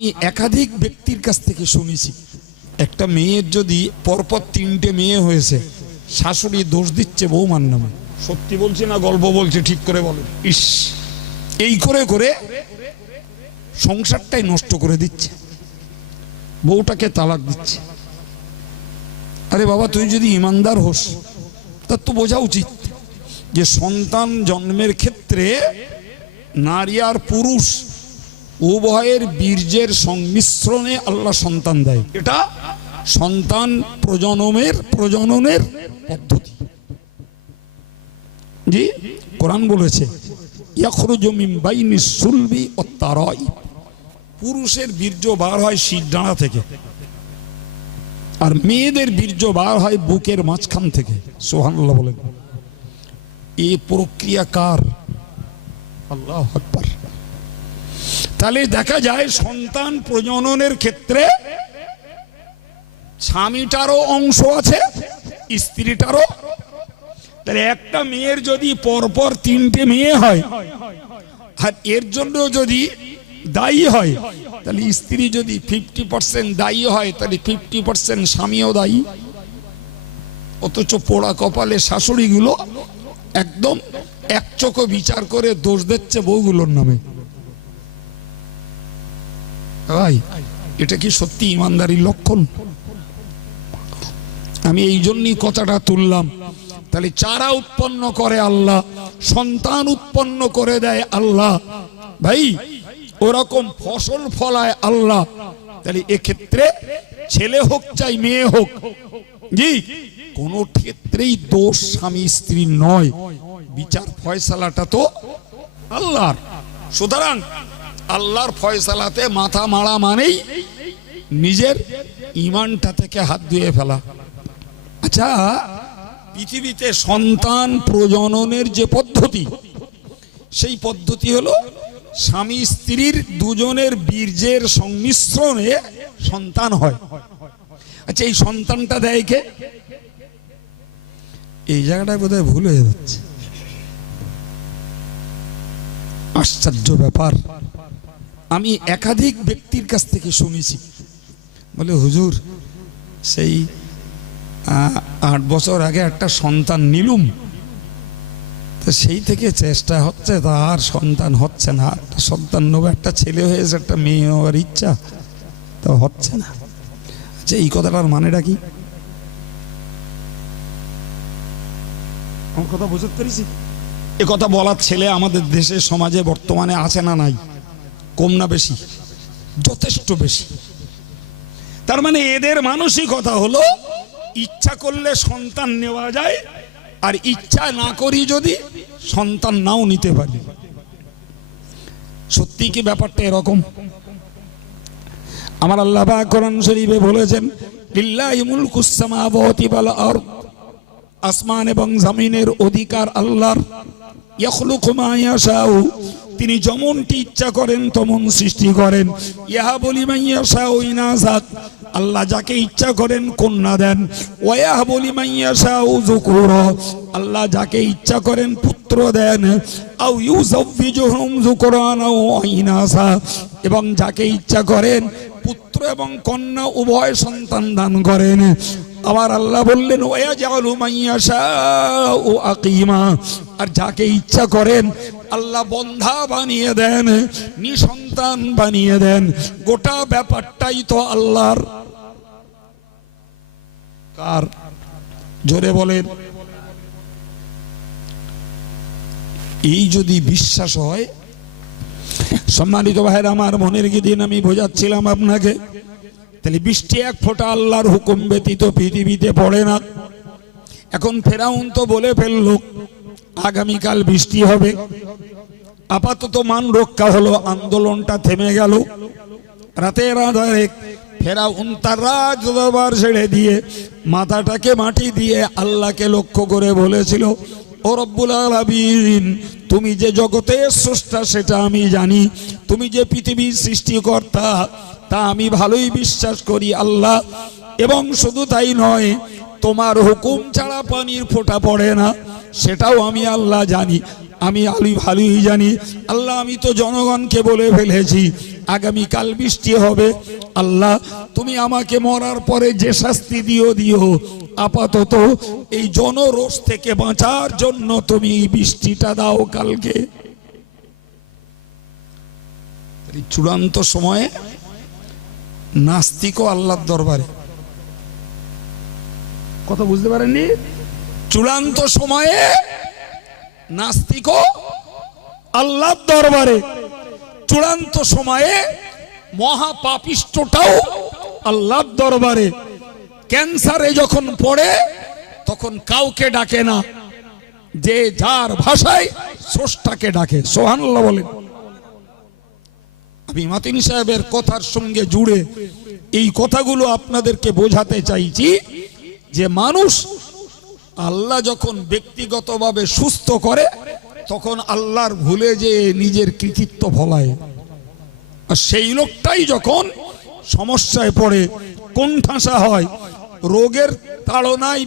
আমি একাধিক ব্যক্তির কাছ থেকে শুনেছি। একটা মেয়ের যদি পরপর তিনটে মেয়ে হয়েছে, শাশুড়ি দোষ দিচ্ছে বৌমার নামে সত্যি বলছি না, গল্প বলছে, ঠিক করে বলে। ইস! এই করে করে সংসারটাই নষ্ট করে দিচ্ছে। বউটাকে তালাক দিচ্ছে। আরে বাবা, তুই যদি ইমানদার হোস তার তো বোঝা উচিত যে সন্তান জন্মের ক্ষেত্রে নারী আর পুরুষ উভয়ের বীর্যের সংমিশ্রণে আল্লাহ সন্তান দেয়। এটা সন্তান প্রজননের প্রজননের পদ্ধতি। জি, কোরআন বলেছে পুরুষের বীর্য বার হয় শীত থেকে, আর মেয়েদের বীর্য বার হয় বুকের মাঝখান থেকে। সোহানাল্লাহ বলেন। এই প্রক্রিয়া কার? আল্লাহ আকবার। তাহলে দেখা যায় সন্তান প্রজননের ক্ষেত্রে স্বামীটারও অংশ আছে, স্ত্রীটারও। তাহলে একটা মেয়ের যদি পরপর তিনটে মেয়ে হয়, আর এর জন্য যদি দায়ী হয়, তাহলে স্ত্রী যদি ফিফটি পার্সেন্ট দায়ী হয়, তাহলে ফিফটি পার্সেন্ট স্বামীও দায়ী। অথচ পোড়া কপালে শাশুড়িগুলো একদম এক চোখে বিচার করে দোষ দিচ্ছে বউগুলোর নামে। ভাই, এটা কি সত্যি ইমানদারির লক্ষণ? আমি এই জন্যই কথাটা তুললাম। তাহলে চারা উৎপন্ন করে আল্লাহ, সন্তান উৎপন্ন করে দেয় আল্লাহ। ভাই, ওরকম ফসল ফলায় আল্লাহ। তাহলে এক্ষেত্রে ছেলে হোক চাই মেয়ে হোক, জি, কোন ক্ষেত্রেই দোষ স্বামী স্ত্রী নয়। বিচার ফয়সালাটা তো আল্লাহর। সুতরাং আল্লাহর ফয়সালাতে মাথা মারা মানেই নিজের ইমানটা থেকে হাত ধুয়ে ফেলা। আচ্ছা পৃথিবীতে সন্তান প্রজননের যে পদ্ধতি, সেই পদ্ধতি হলো স্বামী স্ত্রীর দুজনের বীর্যের সংমিশ্রণে সন্তান হয়। আচ্ছা এই সন্তানটা দেয় কে? এই জায়গাটায় বোধহয় ভুল হয়ে যাচ্ছে। আশ্চর্য ব্যাপার। আমি একাধিক ব্যক্তির কাছ থেকে শুনেছি। বলে হুজুর সেই আট বছর আগে একটা সন্তান নিলুম। তো সেই থেকে চেষ্টা হচ্ছে তা আর সন্তান হচ্ছে না। একটা সন্তান নেব একটা ছেলে হয়েছে একটা মেয়ে হওয়ার ইচ্ছা তো হচ্ছে না। আচ্ছা এই কথাটার মানেটা কি? আমার কথা বুঝতে পেরেছি। এ কথা বলার ছেলে আমাদের দেশে সমাজে বর্তমানে আছে না নাই? কম না বেশি? যথেষ্ট বেশি। তার মানে এদের মানসিকতা হলো, ইচ্ছা করলে সন্তান নেওয়া যায়, আর ইচ্ছা না করি যদি সন্তান নাও নিতে পারি। সত্যি কি ব্যাপারটা এরকম? আমার আল্লাহ পাক কোরআন শরীফে বলেছেন আসমান এবং জামিনের অধিকার আল্লাহর। তিনি যেমনটি ইচ্ছা করেন তেমন সৃষ্টি করেন। ইহা বলি মাইয়া শাহ ইনাসাত আল্লাহ যাকে ইচ্ছা করেন কন্যা দেন। ওয়াহ বলি মাইয়া শাহ জুকুর আল্লাহ যাকে ইচ্ছা করেন পুত্র দেন। এবং যাকে ইচ্ছা করেন পুত্র এবং কন্যা উভয় সন্তান দান করেন। আবার আল্লাহ বললেন ওয়া জালু মাইয়াশা ও আকিমা। আর যাকে ইচ্ছা করেন, আল্লাহ বন্ধা বানিয়ে দেন, নিসন্তান বানিয়ে দেন। গোটা ব্যাপারটাই তো আল্লাহর। কার? জোরে বলেন। এই যদি বিশ্বাস হয়, সম্মানিত ভাইয়ের, আমার মনের দিন আমি বোঝাচ্ছিলাম আপনাকে। তাহলে বৃষ্টি এক ফোঁটা আল্লাহর হুকুম ব্যতীত পৃথিবীতে পড়ে না। এখন ফেরাউন তো বলে ফেলল, আগামীকাল বৃষ্টি হবে। আপাতত মান রক্ষা হলো, আন্দোলনটা থেমে গেল। রাতের আধারে ফেরাউন তার রাজ দরবার ছেড়ে দিয়ে মাথাটাকে মাটি দিয়ে আল্লাহকে লক্ষ্য করে বলেছিল, ও রব্বুল আলামিন, তুমি যে জগতের স্রষ্টা, সেটা আমি জানি। তুমি যে পৃথিবীর সৃষ্টিকর্তা তা আমি ভালোই বিশ্বাস করি, আল্লাহ। এবং শুধু তাই নয়, তোমার হুকুম ছাড়া পানির ফোঁটা পড়ে না, সেটাও আমি আল্লাহ জানি। আমি আলু ভালোই জানি। আল্লাহ, আমি তো জনগণকে বলে ফেলেছি আগামী কাল বৃষ্টি হবে। আল্লাহ, তুমি আমাকে মরার পরে যে শাস্তি দিও দিও। আপাতত এই জনরোষ থেকে বাঁচার জন্য তুমি এই বৃষ্টিটা দাও কালকে। চূড়ান্ত সময়ে নাস্তিক ও আল্লাহর দরবারে। কথা বুঝতে পারেননি? চূড়ান্ত সময়ে নাস্তিক ও আল্লাহর দরবারে। চূড়ান্ত সময়ে মহাপাপিষ্টটাও আল্লাহর দরবারে। ক্যান্সারে যখন পড়ে তখন কাউকে ডাকে না। যে যার ভাষায় স্রষ্টাকে ডাকে সোহানুল্লাহ বলেন। আমি মাতিন সাহেবের কথার সঙ্গে জুড়ে এই কথাগুলো আপনাদেরকে বোঝাতে চাইছি যে মানুষ আল্লাহ যখন ব্যক্তিগতভাবে সুস্থ করে, তখন আল্লাহর ভুলে যে নিজের কৃতিত্ব ফলায়। আর সেই লোকটাই যখন সমস্যায় পড়ে, কোণঠাসা হয়, রোগের তাড়নায়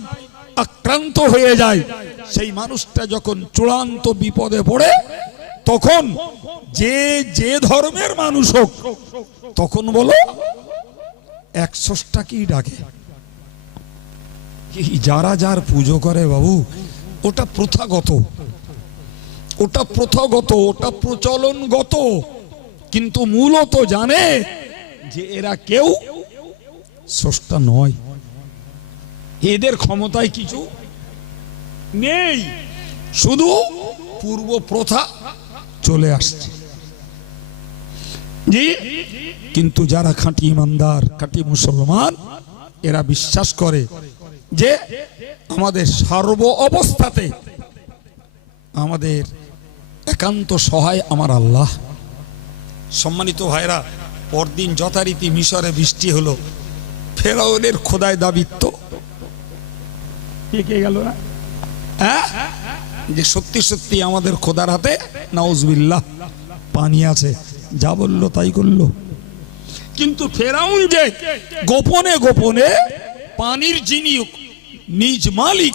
আক্রান্ত হয়ে যায়, সেই মানুষটা যখন চূড়ান্ত বিপদে পড়ে তখন যে যে ধর্মের মানুষ হোক, তখন বলো একশোটাকেই ডাকে। যারা যার পুজো করে বাবু, ওটা প্রথাগত। ওটা প্রথাগত, ওটা প্রচলনগত। কিন্তু মূলত জানে যে এরা কেউ স্রষ্টা নয়। এদের ক্ষমতায় কিছু নেই। শুধু পূর্ব প্রথা চলে আসছে। কিন্তু যারা খাঁটি ইমানদার, খাঁটি মুসলমান, এরা বিশ্বাস করে যে আমাদের সর্ব অবস্থাতে আমাদের একান্ত সহায় আমার আল্লাহ। সম্মানিত ভাইরা, পরদিন যথারীতি মিশরে বৃষ্টি হলো, ফেরাউনের খোদায় দাবিত্ব। গেল না? হ্যাঁ? যে সত্যি সত্যি আমাদের খোদার হাতে নাউজবিল্লাহ পানি আছে। যা বলল তাই করল। কিন্তু ফেরাউন যে গোপনে গোপনে পানির যিনি নিজ মালিক,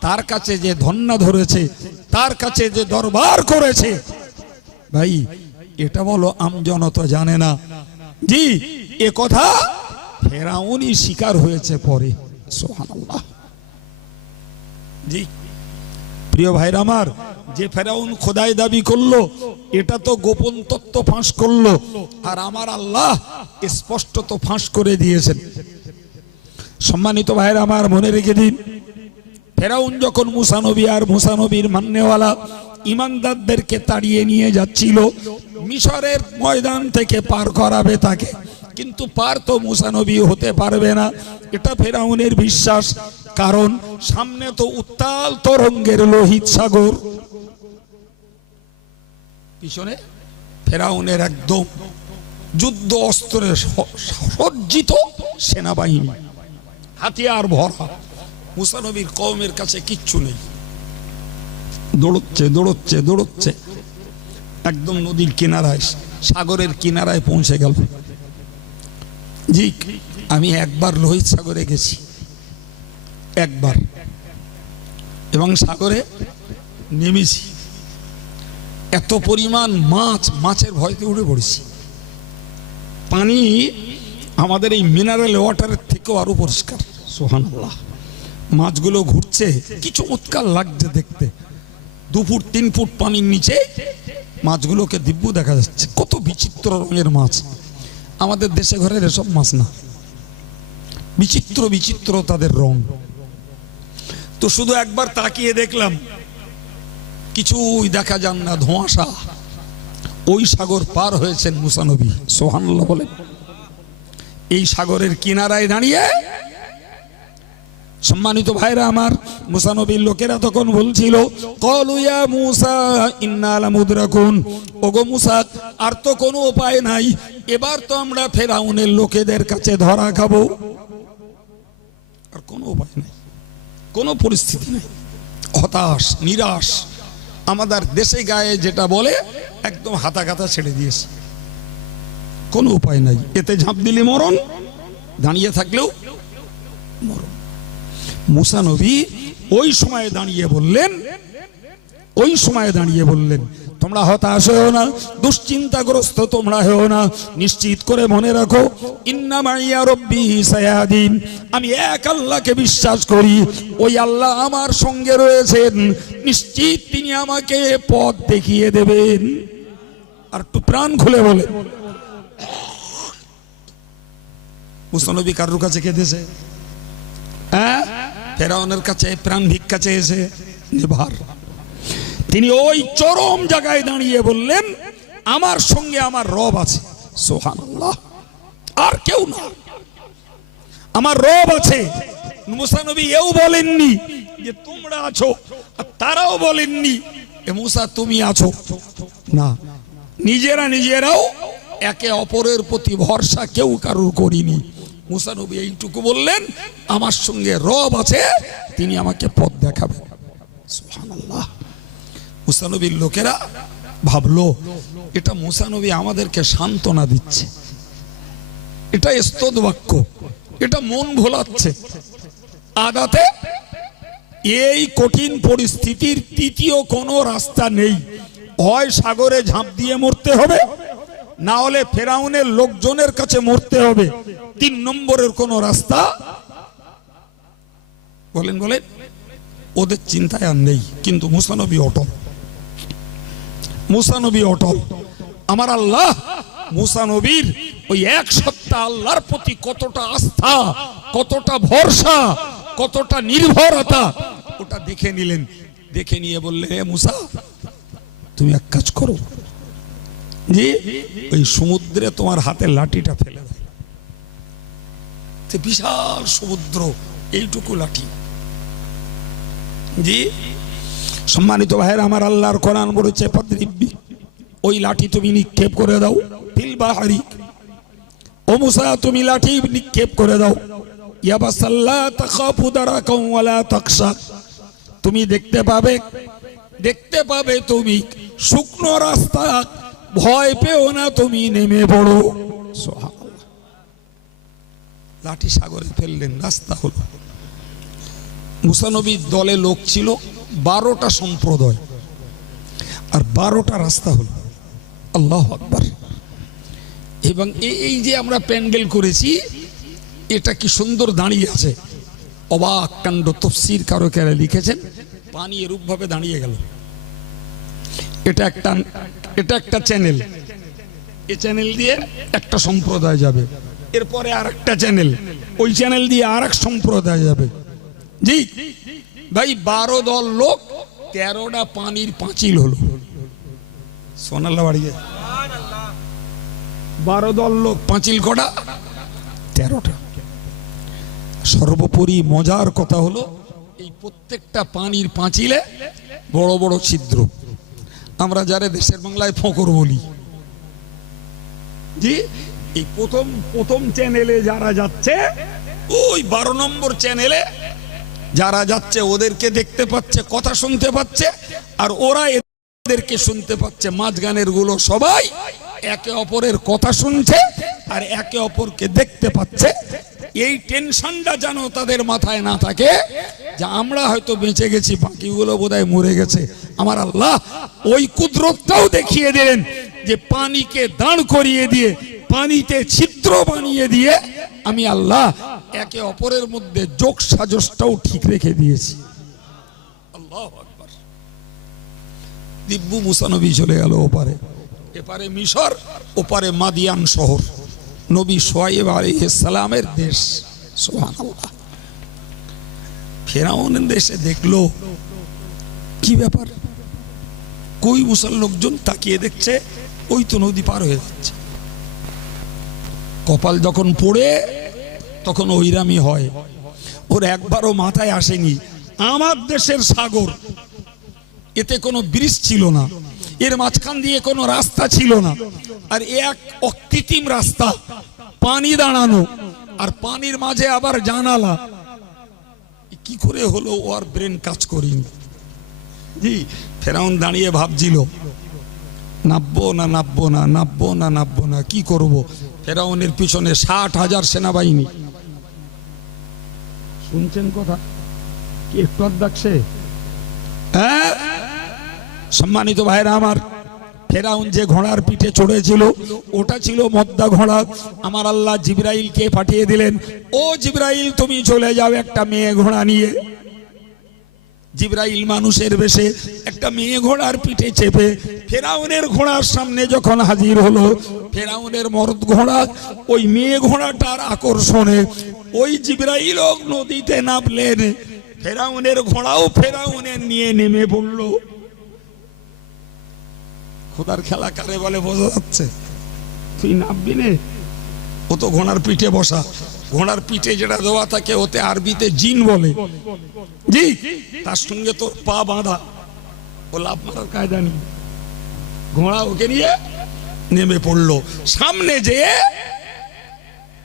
তার কাছে যে ধন্যা ধরেছে, তার কাছে যে দরবার করেছে, ভাই, এটা বলো আমজনতা জানে না। জি, এ কথা ফেরাউনই শিকার হয়েছে পরে। সোহানাল্লাহ জি প্রিয় ভাইরা আমার, যে ফেরাউন খোদাই দাবি করল, এটা তো গোপন তত্ত্ব ফাঁস করল, আর আমার আল্লাহ স্পষ্ট তো ফাঁস করে দিয়েছেন। সম্মানিত ভাইরা আমার, মনে রেখে দিন, ফেরাউন যখন মুসানবী আর মুসানবীর মান্যওয়ালা ইমানদারদেরকে তাড়িয়ে নিয়ে যাচ্ছিল, মিশরের ময়দান থেকে পার করাবে তাকে কিন্তু পার তো মুসানবী হতে পারবে না। এটা ফেরাউনের বিশ্বাস। কারণ সামনে তো উত্তাল তরঙ্গের লোহিত সাগর। পিছনে ফেরাউনের একদম যুদ্ধ অস্ত্রে সজ্জিত সেনাবাহিনী। হাতিয়ার ভরা। মুসানবীর কওমের কাছে কিচ্ছু নেই। দৌড়চ্ছে দৌড়চ্ছে দৌড়চ্ছে। একদম নদীর কিনারায়, সাগরের কিনারায় পৌঁছে গেল। জি আমি একবার লোহিত সাগরে গেছি। একবার। এবং সাগরে নেমেছি। এত পরিমাণ মাছ, মাছের ভয়তে উঠে পড়েছি। পানি আমাদের এই মিনারেল ওয়াটারের থেকেও আরও পরিষ্কার। সোহান মাছগুলো ঘুরছে। কি চমৎকার লাগছে দেখতে। দু ফুট, তিন ফুট পানির নিচে মাছগুলোকে দিব্য দেখা যাচ্ছে। কত বিচিত্র রঙের মাছ। আমাদের দেশে ঘরের এসব মাছ না। বিচিত্র বিচিত্র তাদের রং। তো শুধু একবার তাকিয়ে দেখলাম, কিছুই দেখা যান না, ধোঁয়াশা। ওই সাগর পার হয়েছেন মুসানবী, সোহানুল্লাহ বলেন। এই সাগরের কিনারায় দাঁড়িয়ে সম্মানিত ভাইরা আমার, মুসানবীর লোকেরা তখন বলছিল কলুয়া মুসা ইন্নালা মুদ্রাকুন ওগো মুসা, আর তো কোনো উপায় নাই, এবার তো আমরা ফেরাউনের লোকেদের কাছে ধরা খাব। আর কোনো উপায় নেই, কোনো পরিস্থিতি নেই। হতাশ, নিরাশ, আমাদের দেশে গায়ে যেটা বলে, একদম হাতা কাতা ছেড়ে দিয়েছে। কোনো উপায় নাই, এতে ঝাঁপ দিলে মরণ, দাঁড়িয়ে থাকলেও মরণ। মুসা নবী ওই সময়ে দাঁড়িয়ে বললেন, ওই সময় দাঁড়িয়ে বললেন, তোমরা হতাশ হও না, দুশ্চিন্তাগ্রস্ত তোমরা হও না, নিশ্চিত করে মনে রাখো আমি এক আল্লাহকে বিশ্বাস করি, ওই আল্লাহ আমার সঙ্গে রয়েছেন, নিশ্চিত তিনি আমাকে পথ দেখিয়ে দেবেন। আর একটু প্রাণ খুলে বলে মুসনবী কারুর কাছে কেঁদেছে? হ্যাঁ? ফেরাউনের কাছে প্রাণ ভিক্ষা চেয়েছে নিভার তিনি ওই চরম জায়গায় দাঁড়িয়ে বললেন, আমার সঙ্গে আমার রব আছে। সোহান আর কেউ না। আমার রব আছে। মুসানবী এও বলেননি যে, তোমরা আছো। আর তারাও বলেননি মুসা, তুমি আছো? না। নিজেরা নিজেরাও একে অপরের প্রতি ভরসা কেউ কারুর করিনি। মুসানবী এইটুকু বললেন, আমার সঙ্গে রব আছে, তিনি আমাকে পথ দেখাবেন। মুসানবীর লোকেরা ভাবলো, এটা মুসানবী আমাদেরকে সান্ত্বনা দিচ্ছে। এটা স্তদ বাক্য, এটা মন ভোলাচ্ছে। আদাতে এই কঠিন পরিস্থিতির তৃতীয় কোনো রাস্তা নেই। হয় সাগরে ঝাঁপ দিয়ে মরতে হবে না হলে ফেরাউনের লোকজনের কাছে মরতে হবে। তিন নম্বরের কোনো রাস্তা? বলেন বলেন। ওদের চিন্তায় আর নেই, কিন্তু মুসানবী অটল। মুসানবী অটল। আমার আল্লাহ মুসানবীর ওই এক সপ্তাহ আল্লাহর প্রতি কতটা আস্থা, কতটা ভরসা, কতটা নির্ভরতা, ওটা দেখে নিলেন। দেখে নিয়ে বললে হে মুসা, তুমি এক কাজ করো জি ওই সমুদ্রে তোমার হাতে লাঠিটা ফেলে দাও যে বিশাল সমুদ্র, এইটুকু লাঠি। জি সম্মানিত ভাইয়ের, আমার আল্লাহর কোরআন বলেছে পাদ্রিব্বি ওই লাঠি তুমি নিক্ষেপ করে দাও, ফিল বাহারি। ও মুসা, তুমি লাঠি নিক্ষেপ করে দাও। তুমি দেখতে পাবে দেখতে পাবে তুমি শুকনো রাস্তা ভয় পেও না, তুমি নেমে পড়ো। লাঠি সাগরে ফেললেন, রাস্তা হলো। মুসানবীর দলে লোক ছিল, বারোটা সম্প্রদায়। আর বারোটা রাস্তা হলো। আল্লাহ আকবার। এবং এই এই যে আমরা প্যান্ডেল করেছি, এটা কি সুন্দর দাঁড়িয়ে আছে। অবাক কাণ্ড তফসির কারও কারে লিখেছেন পানি এরূপভাবে দাঁড়িয়ে গেল। এটা একটা এটা একটা চ্যানেল এই চ্যানেল দিয়ে একটা সম্প্রদায় যাবে। এরপরে আর একটা চ্যানেল ওই চ্যানেল দিয়ে আর এক সম্প্রদায় যাবে। জি। ভাই, বারো দল লোক, তেরোটা পানির পাঁচিল হলো। সোনাল্লা বারো দল লোক, পাঁচিল কটা? তেরোটা। সর্বোপরি মজার কথা হলো, এই প্রত্যেকটা পানির পাঁচিলে বড় বড় ছিদ্র। আমরা যারা দেশের বাংলায় ফোকর বলি। জি? এই প্রথম প্রথম চ্যানেলে যারা যাচ্ছে ওই বারো নম্বর চ্যানেলে যারা যাচ্ছে ওদেরকে দেখতে পাচ্ছে কথা শুনতে পাচ্ছে আর ওরা এদেরকে শুনতে পাচ্ছে। মাঝগানেরগুলো সবাই একে অপরের কথা শুনছে আর একে অপরকে দেখতে পাচ্ছে। এই টেনশনটা যেন তাদের মাথায় না থাকে যে আমরা হয়তো বেঁচে গেছি, বাকিগুলো বোধহয় মরে গেছে। আমার আল্লাহ ওই কুদরতটাও দেখিয়ে দিলেন যে পানিকে দাঁড় করিয়ে দিয়ে, পানিতে ছিদ্র বানিয়ে দিয়ে আমি আল্লাহ একে অপরের মধ্যে যোগ সাজসটাও ঠিক রেখে দিয়েছি। আল্লাহ দিব্যু মুসানবী চলে গেল ওপারে। এপারে মিশর, ওপারে মাদিয়ান শহর। নবী সোয়াইব আলাইহিস সালামের দেশ। সুবহানাল্লাহ। ফেরাউনের দেশে দেখল, কি ব্যাপার? কই মুসল লোকজন তাকিয়ে দেখছে, ওই তো নদী পার হয়ে যাচ্ছে। কপাল যখন পড়ে, তখন ওইরামি হয়। ওর একবারও মাথায় আসেনি, আমার দেশের সাগর। এতে কোনো ব্রিজ ছিল না। এর মাঝখান দিয়ে কোনো রাস্তা ছিল না। আর এক অকৃত্রিম রাস্তা, পানি দাঁড়ানো। আর পানির মাঝে আবার জানালা। কি করে হলো ও আর ব্রেন কাজ করিনি। জি, ফেরাউন দাঁড়িয়ে ভাবছিল, নাববো না নাববো না নাববো না নাববো না, কি করব? ফেরাউনের পিছনে ষাট হাজার সেনাবাহিনী। শুনছেন কথা? কি একটু ডাকছে হ্যাঁ? সম্মানিত ভাইরা আমার, ফেরাউন যে ঘোড়ার পিঠে চড়েছিল, ওটা ছিল মদ্দা ঘোড়া। আমার আল্লাহ জিব্রাইলকে পাঠিয়ে দিলেন, ও জিব্রাইল, তুমি চলে যাও একটা মেয়ে ঘোড়া নিয়ে। জিব্রাইল মানুষের বেশে একটা মেয়ে ঘোড়ার পিঠে চেপে ফেরাউনের ঘোড়ার সামনে যখন হাজির হলো, ফেরাউনের মরদ ঘোড়া ওই মেয়ে ঘোড়াটার আকর্ষণে ওই জিব্রাইল নদীতে নামলেন। ফেরাউনের ঘোড়াও ফেরাউনের নিয়ে নেমে পড়ল। খোদার খেলা কারে বলে বোঝা যাচ্ছে? তুই নামবি নে। ও তো ঘোড়ার পিঠে বসা। ঘোড়ার পিঠে যেটা দেওয়া থাকে ওতে আরবিতে জিন বলে। জি তার সঙ্গে তোর পা বাঁধা। ও লাভ মারার কায়দা নেই। ঘোড়া ওকে নিয়ে নেমে পড়ল। সামনে যেয়ে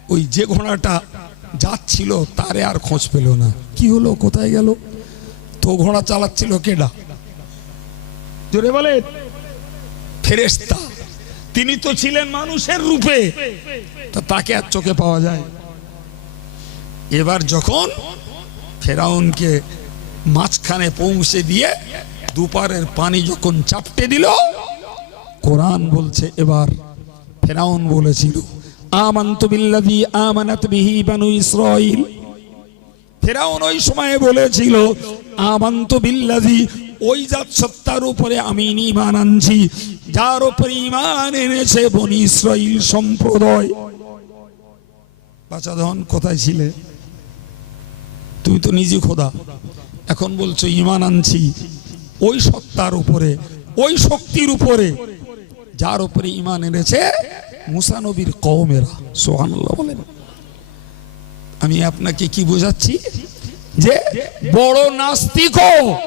ওই যে ঘোড়াটা যাচ্ছিল তারে আর খোঁজ পেল না। কি হলো কোথায় গেল? তো ঘোড়া চালাচ্ছিল কেডা? জোরে বলে। ফেরেস্তা তিনি তো ছিলেন মানুষের রূপে। তা তাকে আর চোখে পাওয়া যায়। এবার যখন ফেরাউনকে মাঝখানে পৌঁছে দিয়ে দুপারের পানি যখন চাপটে দিল, কোরআন বলছে, এবার ফেরাউন বলেছিল ফেরাউন ওই সময়ে বলেছিল, আমান্ত বিল্লাযী ওই জাত সত্তার উপরে আমি ঈমান আনছি, যার উপরে ঈমান এনেছে বনি ইসরাঈল সম্প্রদায়। বাচ্চা ধন কোথায় ছিলে? তুমি তো নিজে খোদা। এখন বলছো ঈমান আনছি, ওই সত্তার উপরে, ওই শক্তির উপরে, যার উপরে ইমান এনেছে মুসা নবীর কওমেরা। সুবহানাল্লাহ বলেন। আমি আপনাকে কি বোঝাচ্ছি? যে বড় নাস্তিকও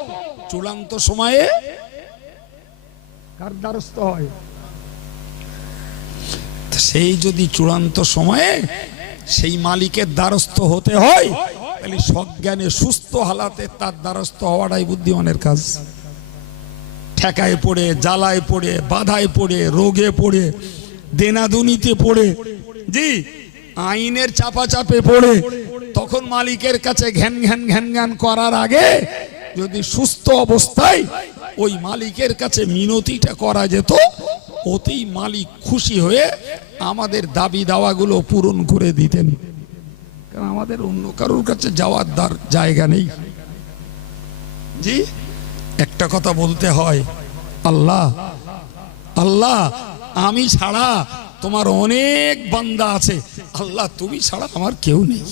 চূড়ান্ত সময়ে কার দ্বারস্থ হয়? সেই যদি চূড়ান্ত সময়ে সেই মালিকের দ্বারস্থ হতে হয় তাহলে সজ্ঞানে সুস্থ হালাতে তার দ্বারস্থ হওয়াটাই বুদ্ধিমানের কাজ। ঠেকায় পড়ে জ্বালায় পড়ে বাধায় পড়ে রোগে পড়ে দেনাদুনিতে পড়ে জি আইনের চাপা চাপে পড়ে তখন মালিকের কাছে ঘ্যান ঘ্যান ঘ্যান ঘ্যান করার আগে যদি সুস্থ অবস্থায় ওই মালিকের কাছে মিনতিটা করা যেত, অতি মালিক খুশি হয়ে আমাদের দাবি দাওয়াগুলো পূরণ করে দিতেন। কারণ আমাদের অন্য কারোর কাছে যাওয়ার দ্বার জায়গা নেই। জি, একটা কথা বলতে হয়। আল্লাহ আল্লাহ, আমি ছাড়া তোমার অনেক বান্দা আছে। আল্লাহ, তুমি ছাড়া আমার কেউ নেই।